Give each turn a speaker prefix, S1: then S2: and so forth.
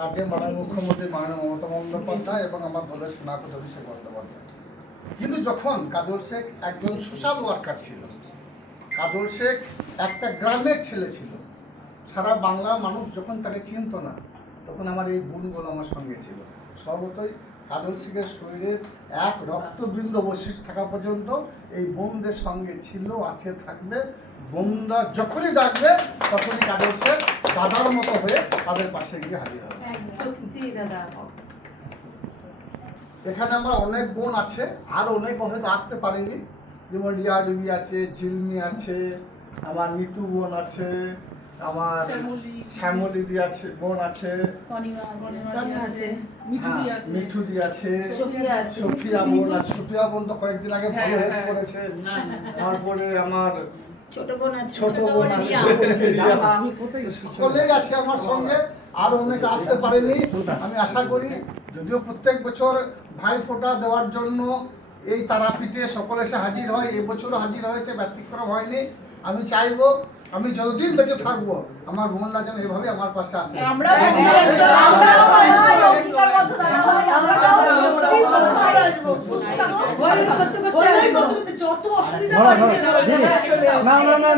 S1: রাজ্যের মাননীয় মুখ্যমন্ত্রী মাননীয় মমতা বন্দ্যোপাধ্যায় এবং আমার দলের সেনাপতি অভিষেক বন্দ্যোপাধ্যায়। কিন্তু যখন কাজল শেখ একজন সোশ্যাল ওয়ার্কার ছিল, কাজল শেখ একটা গ্রামের ছেলে ছিল, সারা বাংলার মানুষ যখন তাকে চিনত না, তখন আমার এই গুণগুলো আমার সঙ্গে ছিল। সর্বতই কাজল শেখের শরীরের এক রক্তবৃন্দ অবশিষ্ট থাকা পর্যন্ত এই বোনদের সঙ্গে ছিল আছে থাকবে। বোনরা যখনই ডাকবে তখনই কাজল শেখ দাদার মতো হয়ে তাদের পাশে গিয়ে হাজির হবে। এখানে আমার অনেক বোন আছে আর অনেক হয়তো আসতে পারেনি। যেমন রিয়া ডিবি আছে ঝিলমি আছে আমার নিতু বোন আছে আমার
S2: শ্যামলী।
S1: শ্যামলী দি আছে বোন আছে।
S3: আছে।
S2: মিঠুদি
S1: হ্যাঁ,
S3: সোফিয়া
S1: বোন আছে। সোফিয়া বোন তো কয়েকদিন আগে ভালো
S2: হ্যাঁ,
S1: হেল্প
S2: হ্যাঁ।
S1: করেছে। তারপরে আমার
S3: ছোট বোন আছে।
S1: ছোট বোন আছে। সকলেই আছে আমার সঙ্গে। আর অনেকে আসতে পারেনি। আমি আশা করি যদিও প্রত্যেক বছর ভাই ফোঁটা দেওয়ার জন্য এই তারাপীঠে সকলে এসে হাজির হয়। এবছরও হাজির হয়েছে ব্যতিক্রম হয়নি। আমি চাইব আমি যতদিন বেঁচে থাকব আমার বোনরা যেন এভাবে আমার পাশে আসে।
S2: যত অসুবিধা।
S4: না না না